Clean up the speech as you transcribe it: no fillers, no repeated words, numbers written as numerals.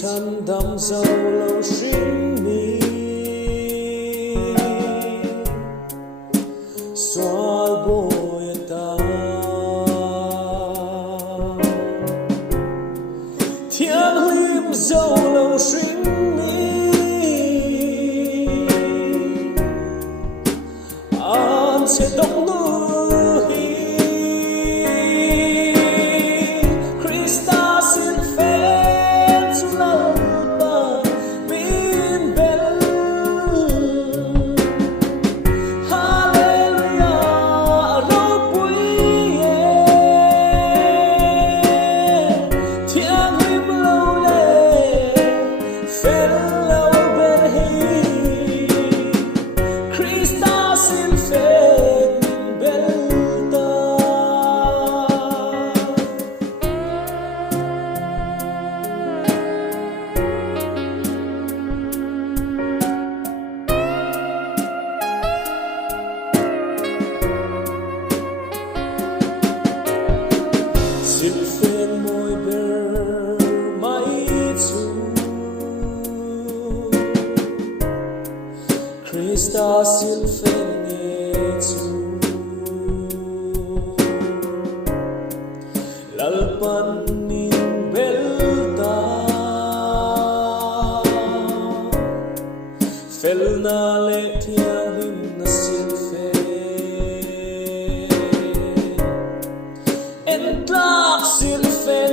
chhandam zawng lo hring ni zual boya ta thian hlim zawng lo hring ni an che dong nu Krista Silhfen zu Lalpan bin bel Hallelujah hlawkpui thian hlim lo le fel lo ben hi Krista Silhfen bel ta Silhfen moi ber mai chu Krista Silhfen nge chu Lalpan ning bel ta fel na le thiang him na Silhfen en tlak Silhfen